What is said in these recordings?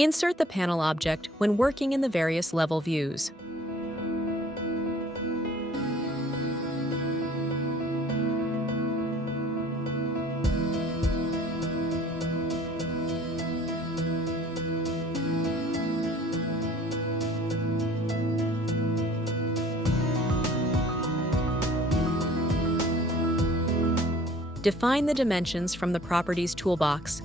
Insert the panel object when working in the various level views. Define the dimensions from the Properties toolbox.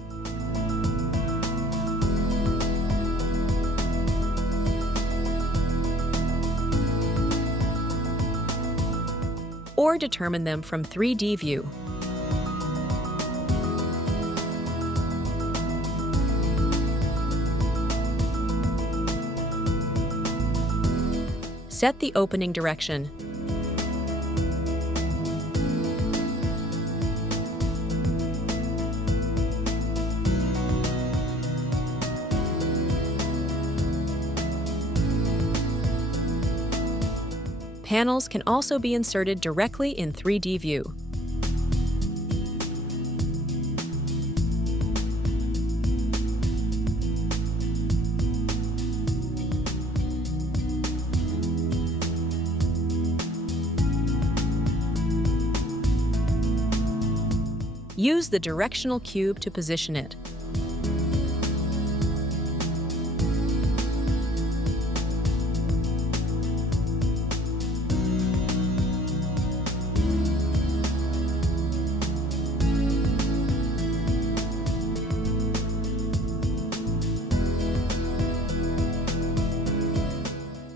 Or determine them from 3D view. Set the opening direction. Panels can also be inserted directly in 3D view. Use the directional cube to position it.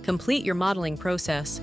Complete your modeling process.